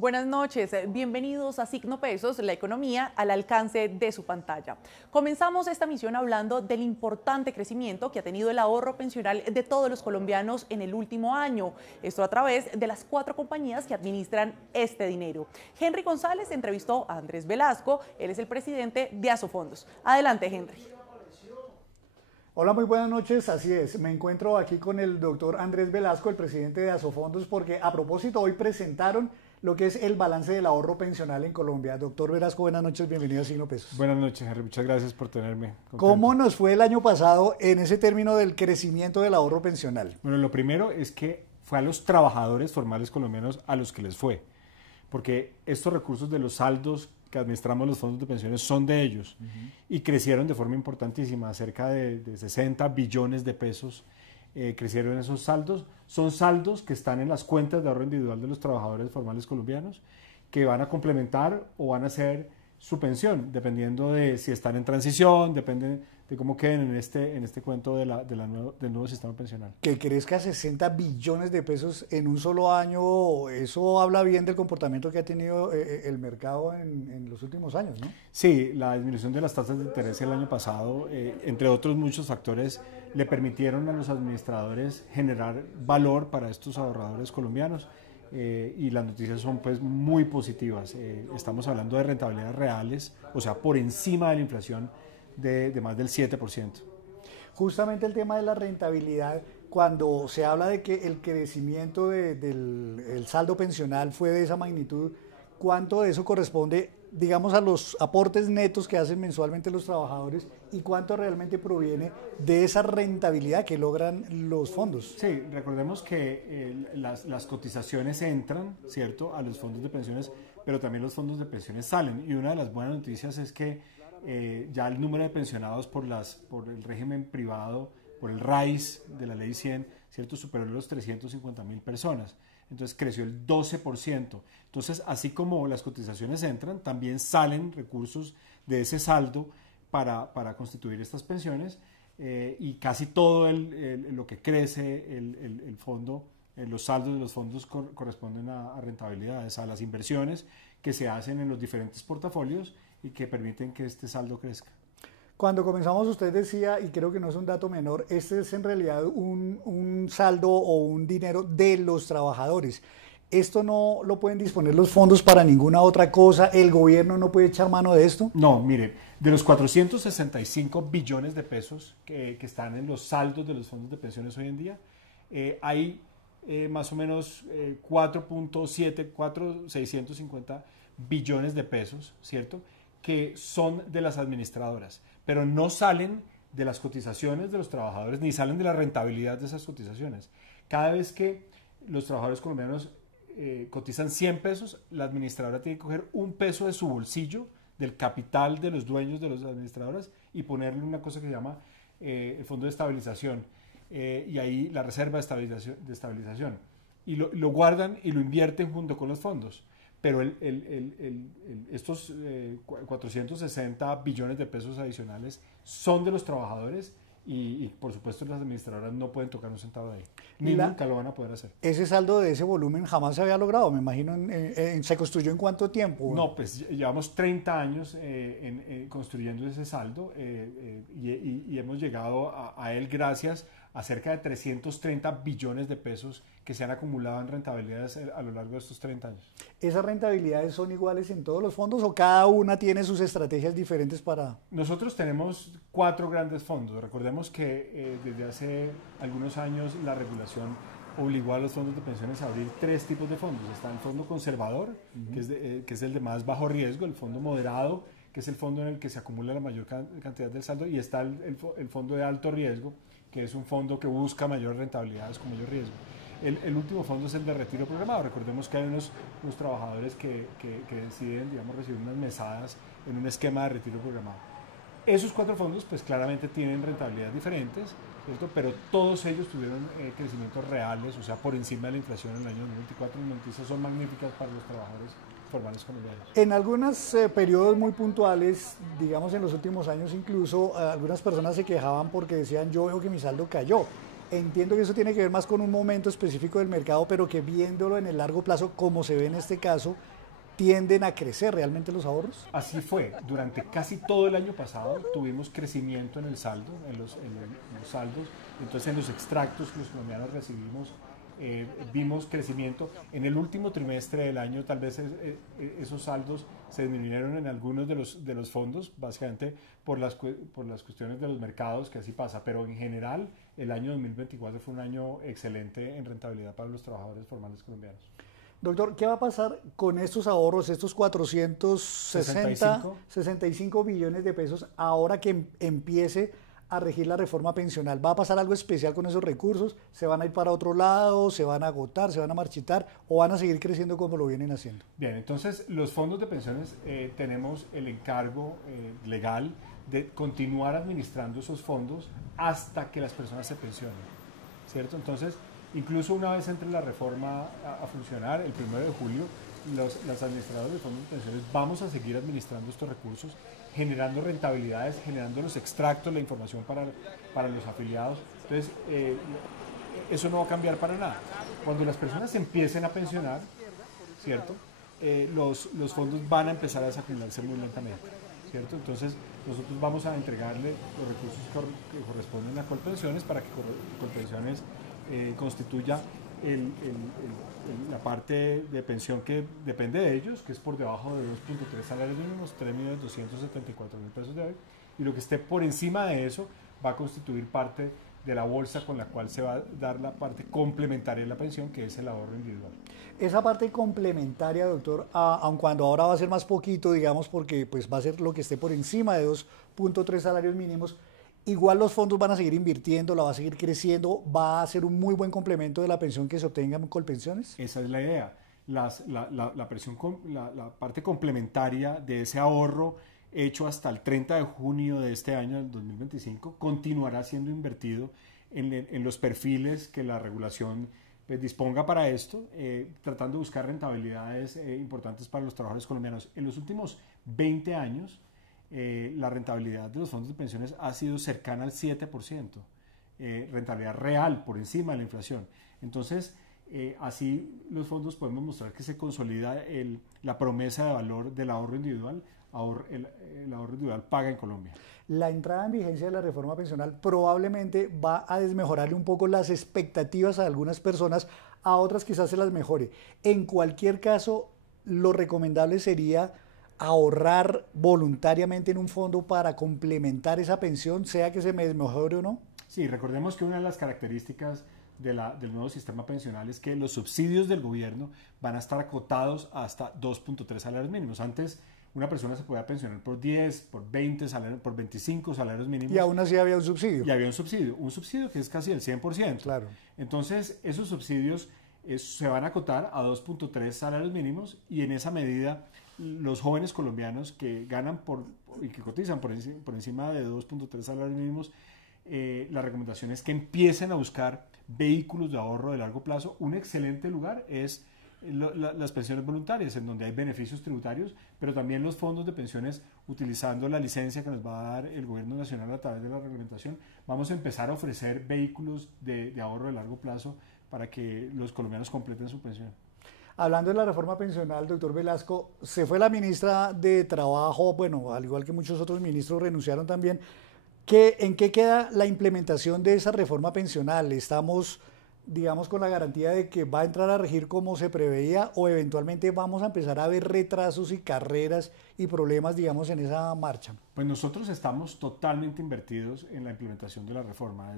Buenas noches, bienvenidos a Signo Pesos, la economía al alcance de su pantalla. Comenzamos esta misión hablando del importante crecimiento que ha tenido el ahorro pensional de todos los colombianos en el último año. Esto a través de las 4 compañías que administran este dinero. Henry González entrevistó a Andrés Velasco, él es el presidente de Asofondos. Adelante, Henry. Hola, muy buenas noches, así es, me encuentro aquí con el doctor Andrés Velasco, el presidente de Asofondos, porque a propósito hoy presentaron lo que es el balance del ahorro pensional en Colombia. Doctor Velasco, buenas noches, bienvenido a Signo Pesos. Buenas noches, Henry, muchas gracias por tenerme contento. ¿Cómo nos fue el año pasado en ese término del crecimiento del ahorro pensional? Bueno, lo primero es que fue a los trabajadores formales colombianos a los que les fue, porque estos recursos de los saldos que administramos los fondos de pensiones son de ellos y crecieron de forma importantísima, cerca de 60 billones de pesos crecieron esos saldos. Son saldos que están en las cuentas de ahorro individual de los trabajadores formales colombianos que van a complementar o van a ser su pensión, dependiendo de si están en transición, depende de cómo queden en este cuento del nuevo sistema pensional. Que crezca 60 billones de pesos en un solo año, eso habla bien del comportamiento que ha tenido el mercado en los últimos años, ¿no? Sí, la disminución de las tasas de interés el año pasado, entre otros muchos factores, le permitieron a los administradores generar valor para estos ahorradores colombianos. Y las noticias son pues muy positivas. Estamos hablando de rentabilidades reales, o sea, por encima de la inflación de más del 7%. Justamente el tema de la rentabilidad, cuando se habla de que el crecimiento del saldo pensional fue de esa magnitud, ¿cuánto de eso corresponde, digamos, a los aportes netos que hacen mensualmente los trabajadores y cuánto realmente proviene de esa rentabilidad que logran los fondos? Sí, recordemos que las cotizaciones entran, ¿cierto?, a los fondos de pensiones, pero también los fondos de pensiones salen. Y una de las buenas noticias es que ya el número de pensionados por el régimen privado, por el RAIS de la Ley 100, ¿cierto?, superó los 350.000 personas. Entonces creció el 12%. Entonces, así como las cotizaciones entran, también salen recursos de ese saldo para constituir estas pensiones y casi todo lo que crece el fondo, los saldos de los fondos corresponden a rentabilidades, a las inversiones que se hacen en los diferentes portafolios y que permiten que este saldo crezca. Cuando comenzamos usted decía, y creo que no es un dato menor, este es en realidad un saldo o un dinero de los trabajadores. ¿Esto no lo pueden disponer los fondos para ninguna otra cosa? ¿El gobierno no puede echar mano de esto? No, mire, de los 465 billones de pesos que están en los saldos de los fondos de pensiones hoy en día, hay más o menos 4.650 billones de pesos, ¿cierto?, que son de las administradoras, pero no salen de las cotizaciones de los trabajadores ni salen de la rentabilidad de esas cotizaciones. Cada vez que los trabajadores colombianos cotizan 100 pesos, la administradora tiene que coger un peso de su bolsillo, del capital de los dueños de las administradoras, y ponerle una cosa que se llama el fondo de estabilización, y ahí la reserva de estabilización. Y lo guardan y lo invierten junto con los fondos. Pero estos 460 billones de pesos adicionales son de los trabajadores y por supuesto las administradoras no pueden tocar un centavo de ahí, ni nunca lo van a poder hacer. Ese saldo de ese volumen jamás se había logrado, me imagino. ¿Se construyó en cuánto tiempo? No, pues llevamos 30 años construyendo ese saldo y hemos llegado a él gracias a cerca de 330 billones de pesos que se han acumulado en rentabilidades a lo largo de estos 30 años. ¿Esas rentabilidades son iguales en todos los fondos o cada una tiene sus estrategias diferentes para...? Nosotros tenemos 4 grandes fondos. Recordemos que desde hace algunos años la regulación obligó a los fondos de pensiones a abrir 3 tipos de fondos. Está el fondo conservador, que es el de más bajo riesgo, el fondo moderado, que es el fondo en el que se acumula la mayor cantidad del saldo, y está el fondo de alto riesgo, que es un fondo que busca mayores rentabilidades con mayor riesgo. El último fondo es el de retiro programado. Recordemos que hay unos trabajadores que deciden, digamos, recibir unas mesadas en un esquema de retiro programado. Esos 4 fondos pues claramente tienen rentabilidades diferentes, ¿cierto?, pero todos ellos tuvieron crecimientos reales, o sea, por encima de la inflación en el año 2024. Las noticias son magníficas para los trabajadores formales colombianos. En algunos periodos muy puntuales, digamos en los últimos años incluso, algunas personas se quejaban porque decían, yo veo que mi saldo cayó. Entiendo que eso tiene que ver más con un momento específico del mercado, pero que viéndolo en el largo plazo, como se ve en este caso, tienden a crecer realmente los ahorros. Así fue. Durante casi todo el año pasado tuvimos crecimiento en el saldo, en los saldos. Entonces, en los extractos que los colombianos recibimos, vimos crecimiento. En el último trimestre del año, tal vez esos saldos se disminuyeron en algunos de los fondos, básicamente por las cuestiones de los mercados, que así pasa. Pero en general, el año 2024 fue un año excelente en rentabilidad para los trabajadores formales colombianos. Doctor, ¿qué va a pasar con estos ahorros, estos 65 billones de pesos, ahora que empiece a regir la reforma pensional? ¿Va a pasar algo especial con esos recursos? ¿Se van a ir para otro lado? ¿Se van a agotar? ¿Se van a marchitar? ¿O van a seguir creciendo como lo vienen haciendo? Bien, entonces los fondos de pensiones tenemos el encargo legal de continuar administrando esos fondos hasta que las personas se pensionen, ¿cierto? Entonces, incluso una vez entre la reforma a funcionar, el 1 de julio, las administradoras de fondos de pensiones vamos a seguir administrando estos recursos, generando rentabilidades, generando los extractos, la información para los afiliados. Entonces, eso no va a cambiar para nada. Cuando las personas se empiecen a pensionar, ¿cierto? Los fondos van a empezar a desacumularse muy lentamente, ¿cierto? Entonces, nosotros vamos a entregarle los recursos que corresponden a Colpensiones para que Colpensiones constituya la parte de pensión que depende de ellos, que es por debajo de 2.3 salarios mínimos, 3.274.000 pesos de hoy, y lo que esté por encima de eso va a constituir parte de la bolsa con la cual se va a dar la parte complementaria de la pensión, que es el ahorro individual. Esa parte complementaria, doctor, aun cuando ahora va a ser más poquito, digamos, porque pues va a ser lo que esté por encima de 2.3 salarios mínimos, igual los fondos van a seguir invirtiendo, la va a seguir creciendo, va a ser un muy buen complemento de la pensión que se obtenga en Colpensiones. Esa es la idea. La parte complementaria de ese ahorro hecho hasta el 30 de junio de este año, del 2025, continuará siendo invertido en los perfiles que la regulación pues, disponga para esto, tratando de buscar rentabilidades importantes para los trabajadores colombianos. En los últimos 20 años, la rentabilidad de los fondos de pensiones ha sido cercana al 7%, rentabilidad real por encima de la inflación. Entonces, así los fondos podemos mostrar que se consolida la promesa de valor del ahorro individual. El ahorro individual paga en Colombia. La entrada en vigencia de la reforma pensional probablemente va a desmejorarle un poco las expectativas a algunas personas, a otras quizás se las mejore. En cualquier caso, lo recomendable sería ahorrar voluntariamente en un fondo para complementar esa pensión, sea que se me desmejore o no. Sí, recordemos que una de las características del nuevo sistema pensional es que los subsidios del gobierno van a estar acotados hasta 2.3 salarios mínimos. Antes, una persona se podía pensionar por 10, por 20 salarios, por 25 salarios mínimos. Y aún así había un subsidio. Y había un subsidio que es casi el 100%. Claro. Entonces, esos subsidios se van a acotar a 2.3 salarios mínimos y en esa medida los jóvenes colombianos que ganan y que cotizan por encima de 2.3 salarios mínimos, la recomendación es que empiecen a buscar vehículos de ahorro de largo plazo. Un excelente lugar es las pensiones voluntarias, en donde hay beneficios tributarios, pero también los fondos de pensiones, utilizando la licencia que nos va a dar el gobierno nacional a través de la reglamentación, vamos a empezar a ofrecer vehículos de ahorro de largo plazo para que los colombianos completen su pensión. Hablando de la reforma pensional, doctor Velasco, se fue la ministra de Trabajo, bueno, al igual que muchos otros ministros renunciaron también. ¿En qué queda la implementación de esa reforma pensional? ¿Estamos, digamos, con la garantía de que va a entrar a regir como se preveía o eventualmente vamos a empezar a ver retrasos y carreras y problemas, digamos, en esa marcha? Pues nosotros estamos totalmente invertidos en la implementación de la reforma,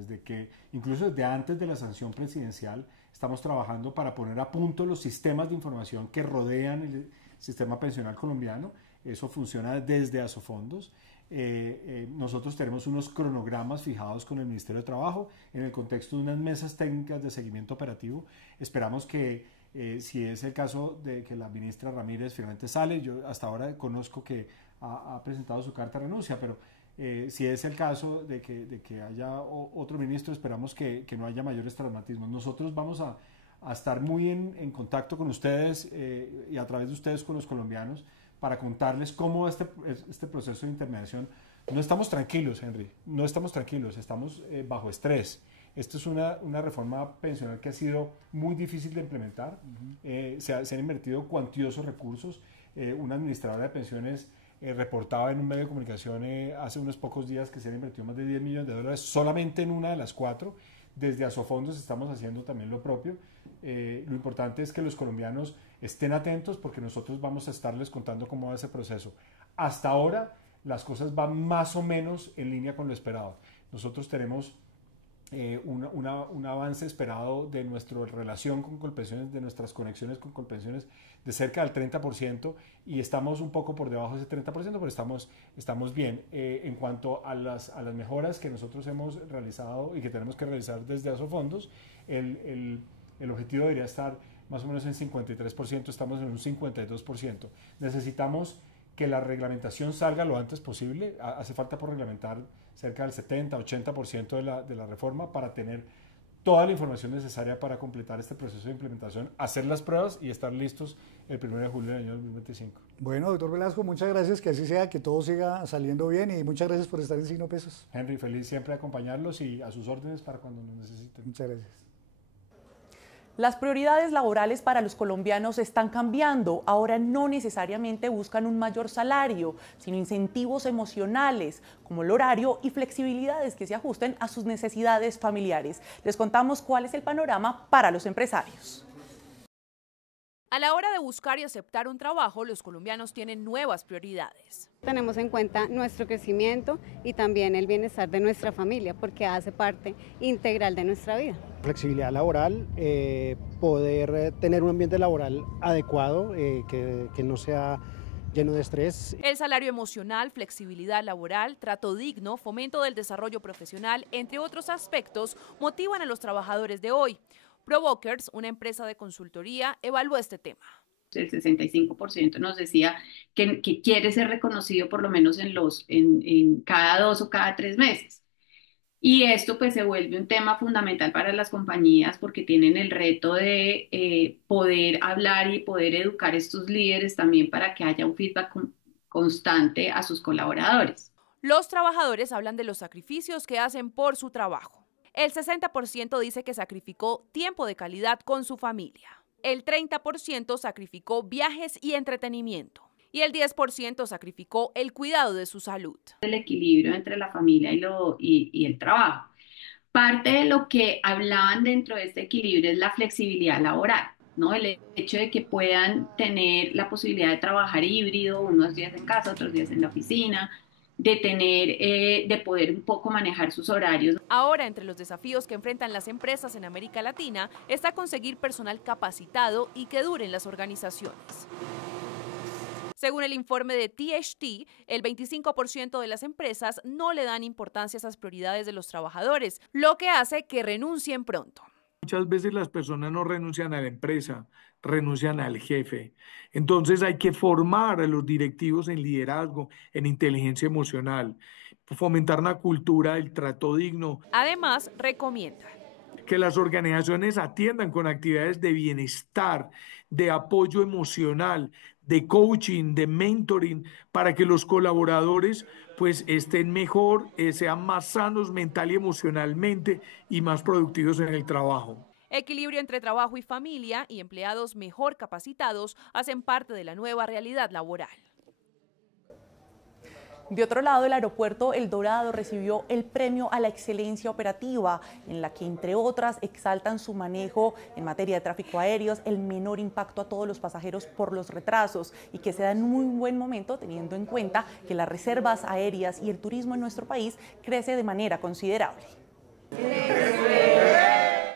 incluso desde antes de la sanción presidencial estamos trabajando para poner a punto los sistemas de información que rodean el sistema pensional colombiano. Eso funciona desde Asofondos. Nosotros tenemos unos cronogramas fijados con el Ministerio de Trabajo en el contexto de unas mesas técnicas de seguimiento operativo. Esperamos que si es el caso de que la ministra Ramírez finalmente sale, yo hasta ahora conozco que ha presentado su carta de renuncia, pero si es el caso de que haya otro ministro, esperamos que no haya mayores traumatismos. Nosotros vamos a estar muy en contacto con ustedes y a través de ustedes con los colombianos para contarles cómo este proceso de intermediación. No estamos tranquilos, Henry, no estamos tranquilos, estamos bajo estrés. Esto es una reforma pensional que ha sido muy difícil de implementar. Se han invertido cuantiosos recursos. Una administradora de pensiones reportaba en un medio de comunicación hace unos pocos días que se han invertido más de 10 millones de dólares solamente en una de las 4. Desde Asofondos estamos haciendo también lo propio. Lo importante es que los colombianos estén atentos porque nosotros vamos a estarles contando cómo va ese proceso. Hasta ahora las cosas van más o menos en línea con lo esperado. Nosotros tenemos un avance esperado de nuestra relación con Colpensiones, de nuestras conexiones con Colpensiones, de cerca del 30%, y estamos un poco por debajo de ese 30%, pero estamos bien. En cuanto a las mejoras que nosotros hemos realizado y que tenemos que realizar desde Asofondos, el objetivo debería estar más o menos en 53%, estamos en un 52%. Necesitamos que la reglamentación salga lo antes posible. Hace falta por reglamentar cerca del 70-80% de la reforma para tener toda la información necesaria para completar este proceso de implementación, hacer las pruebas y estar listos el 1 de julio del año 2025. Bueno, doctor Velasco, muchas gracias, que así sea, que todo siga saliendo bien, y muchas gracias por estar en Signo Pesos. Henry, feliz siempre de acompañarlos y a sus órdenes para cuando nos necesiten. Muchas gracias. Las prioridades laborales para los colombianos están cambiando. Ahora no necesariamente buscan un mayor salario, sino incentivos emocionales, como el horario y flexibilidades que se ajusten a sus necesidades familiares. Les contamos cuál es el panorama para los empresarios. A la hora de buscar y aceptar un trabajo, los colombianos tienen nuevas prioridades. Tenemos en cuenta nuestro crecimiento y también el bienestar de nuestra familia, porque hace parte integral de nuestra vida. Flexibilidad laboral, poder tener un ambiente laboral adecuado, que no sea lleno de estrés. El salario emocional, flexibilidad laboral, trato digno, fomento del desarrollo profesional, entre otros aspectos, motivan a los trabajadores de hoy. Provokers, una empresa de consultoría, evaluó este tema. El 65% nos decía que quiere ser reconocido por lo menos en cada 2 o cada 3 meses. Y esto pues se vuelve un tema fundamental para las compañías porque tienen el reto de poder hablar y poder educar a estos líderes también para que haya un feedback constante a sus colaboradores. Los trabajadores hablan de los sacrificios que hacen por su trabajo. El 60% dice que sacrificó tiempo de calidad con su familia. El 30% sacrificó viajes y entretenimiento. Y el 10% sacrificó el cuidado de su salud. El equilibrio entre la familia y el trabajo. Parte de lo que hablaban dentro de este equilibrio es la flexibilidad laboral, ¿no? El hecho de que puedan tener la posibilidad de trabajar híbrido, unos días en casa, otros días en la oficina, de poder un poco manejar sus horarios. Ahora, entre los desafíos que enfrentan las empresas en América Latina está conseguir personal capacitado y que dure en las organizaciones. Según el informe de THT, el 25% de las empresas no le dan importancia a esas prioridades de los trabajadores, lo que hace que renuncien pronto. Muchas veces las personas no renuncian a la empresa, renuncian al jefe. Entonces hay que formar a los directivos en liderazgo, en inteligencia emocional, fomentar una cultura del trato digno. Además, recomienda que las organizaciones atiendan con actividades de bienestar, de apoyo emocional, de coaching, de mentoring, para que los colaboradores pues estén mejor, sean más sanos mental y emocionalmente y más productivos en el trabajo. Equilibrio entre trabajo y familia y empleados mejor capacitados hacen parte de la nueva realidad laboral. De otro lado, el aeropuerto El Dorado recibió el premio a la excelencia operativa, en la que, entre otras, exaltan su manejo en materia de tráfico aéreo, el menor impacto a todos los pasajeros por los retrasos y que se da en un muy buen momento teniendo en cuenta que las reservas aéreas y el turismo en nuestro país crece de manera considerable.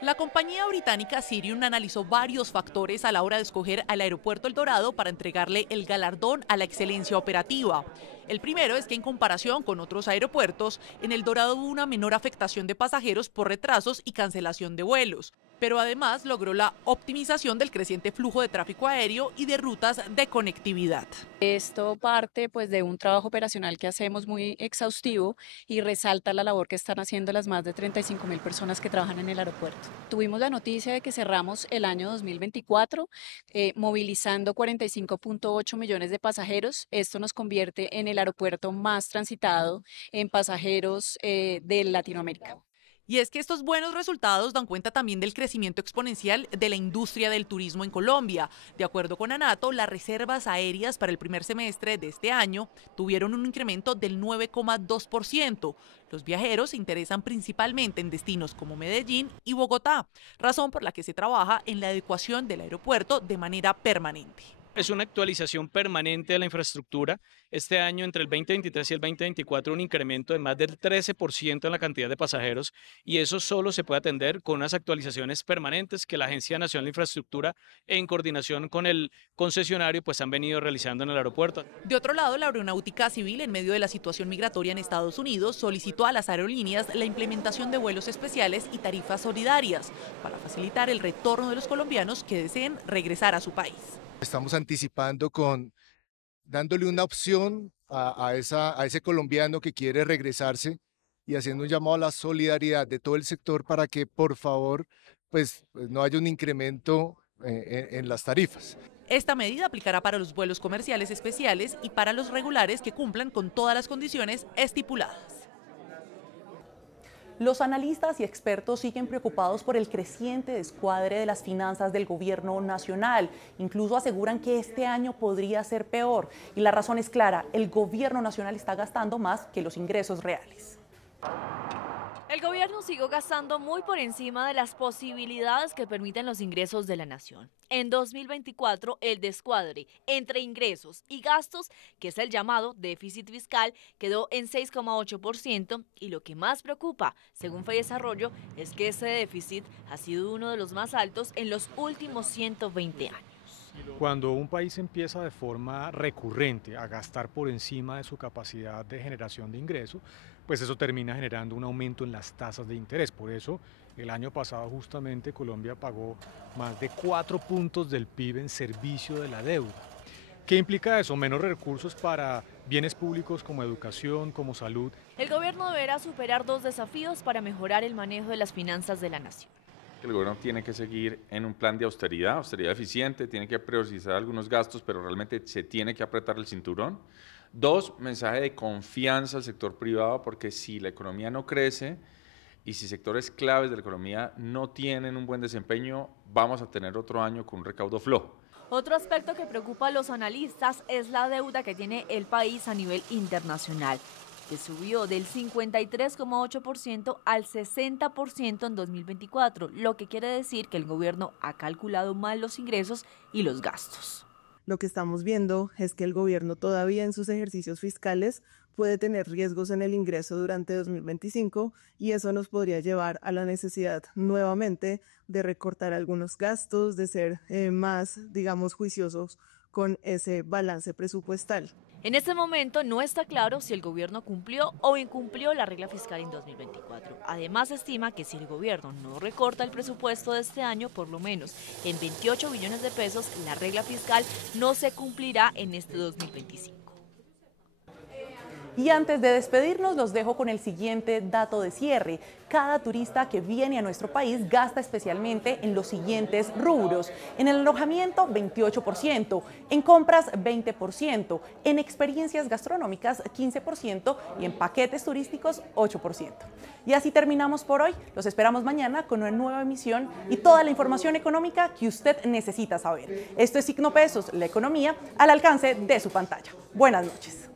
La compañía británica Cirium analizó varios factores a la hora de escoger al aeropuerto El Dorado para entregarle el galardón a la excelencia operativa. El primero es que en comparación con otros aeropuertos, en El Dorado hubo una menor afectación de pasajeros por retrasos y cancelación de vuelos, pero además logró la optimización del creciente flujo de tráfico aéreo y de rutas de conectividad. Esto parte pues de un trabajo operacional que hacemos muy exhaustivo y resalta la labor que están haciendo las más de 35.000 personas que trabajan en el aeropuerto. Tuvimos la noticia de que cerramos el año 2024 movilizando 45.8 millones de pasajeros. Esto nos convierte en el aeropuerto más transitado en pasajeros de Latinoamérica. Y es que estos buenos resultados dan cuenta también del crecimiento exponencial de la industria del turismo en Colombia. De acuerdo con ANATO, las reservas aéreas para el primer semestre de este año tuvieron un incremento del 9,2%. Los viajeros se interesan principalmente en destinos como Medellín y Bogotá, razón por la que se trabaja en la adecuación del aeropuerto de manera permanente. Es una actualización permanente de la infraestructura. Este año, entre el 2023 y el 2024, un incremento de más del 13% en la cantidad de pasajeros, y eso solo se puede atender con unas actualizaciones permanentes que la Agencia Nacional de Infraestructura, en coordinación con el concesionario, pues han venido realizando en el aeropuerto. De otro lado, la Aeronáutica Civil, en medio de la situación migratoria en Estados Unidos, solicitó a las aerolíneas la implementación de vuelos especiales y tarifas solidarias para facilitar el retorno de los colombianos que deseen regresar a su país. Estamos anticipando dándole una opción a ese colombiano que quiere regresarse y haciendo un llamado a la solidaridad de todo el sector para que, por favor, pues no haya un incremento en las tarifas. Esta medida aplicará para los vuelos comerciales especiales y para los regulares que cumplan con todas las condiciones estipuladas. Los analistas y expertos siguen preocupados por el creciente descuadre de las finanzas del gobierno nacional. Incluso aseguran que este año podría ser peor. Y la razón es clara, el gobierno nacional está gastando más que los ingresos reales. El gobierno siguió gastando muy por encima de las posibilidades que permiten los ingresos de la nación. En 2024, el descuadre entre ingresos y gastos, que es el llamado déficit fiscal, quedó en 6,8%, y lo que más preocupa, según FEDesarrollo, es que ese déficit ha sido uno de los más altos en los últimos 120 años. Cuando un país empieza de forma recurrente a gastar por encima de su capacidad de generación de ingresos, pues eso termina generando un aumento en las tasas de interés. Por eso, el año pasado justamente Colombia pagó más de 4 puntos del PIB en servicio de la deuda. ¿Qué implica eso? Menos recursos para bienes públicos como educación, como salud. El gobierno deberá superar 2 desafíos para mejorar el manejo de las finanzas de la nación. El gobierno tiene que seguir en un plan de austeridad eficiente, tiene que priorizar algunos gastos, pero realmente se tiene que apretar el cinturón. 2, mensaje de confianza al sector privado, porque si la economía no crece y si sectores claves de la economía no tienen un buen desempeño, vamos a tener otro año con un recaudo flojo. Otro aspecto que preocupa a los analistas es la deuda que tiene el país a nivel internacional, que subió del 53,8% al 60% en 2024, lo que quiere decir que el gobierno ha calculado mal los ingresos y los gastos. Lo que estamos viendo es que el gobierno todavía en sus ejercicios fiscales puede tener riesgos en el ingreso durante 2025 y eso nos podría llevar a la necesidad nuevamente de recortar algunos gastos, de ser más, digamos, juiciosos con ese balance presupuestal. En este momento no está claro si el gobierno cumplió o incumplió la regla fiscal en 2024. Además, se estima que si el gobierno no recorta el presupuesto de este año, por lo menos en 28 billones de pesos, la regla fiscal no se cumplirá en este 2025. Y antes de despedirnos, los dejo con el siguiente dato de cierre. Cada turista que viene a nuestro país gasta especialmente en los siguientes rubros. En el alojamiento, 28%, en compras, 20%, en experiencias gastronómicas, 15% y en paquetes turísticos, 8%. Y así terminamos por hoy. Los esperamos mañana con una nueva emisión y toda la información económica que usted necesita saber. Esto es Signo Pesos, la economía al alcance de su pantalla. Buenas noches.